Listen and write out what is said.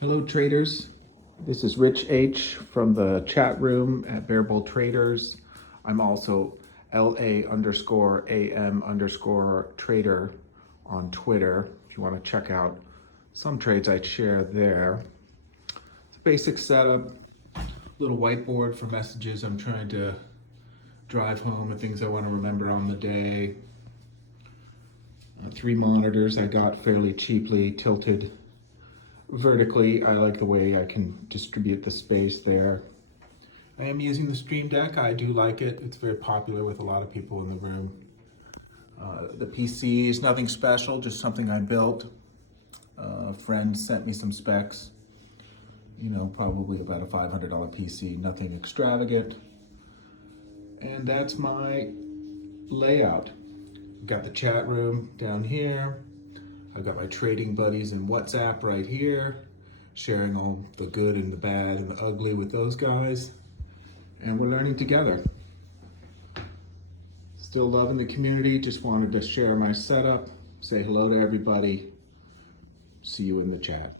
Hello traders, this is Rich H from the chat room at Bearable Traders. I'm also LA_AM_trader on Twitter if you want to check out some trades I share there. It's a basic setup, little whiteboard for messages I'm trying to drive home and things I want to remember on the day. 3 monitors I got fairly cheaply, tilted vertically. I like the way I can distribute the space there. I am using the Stream Deck. I do like it. It's very popular with a lot of people in the room. The PC is nothing special, just something I built. A friend sent me some specs. You know, probably about a $500 PC, nothing extravagant. And that's my layout. Got the chat room down here. I've got my trading buddies in WhatsApp right here, sharing all the good and the bad and the ugly with those guys. And we're learning together. Still loving the community, just wanted to share my setup, say hello to everybody. See you in the chat.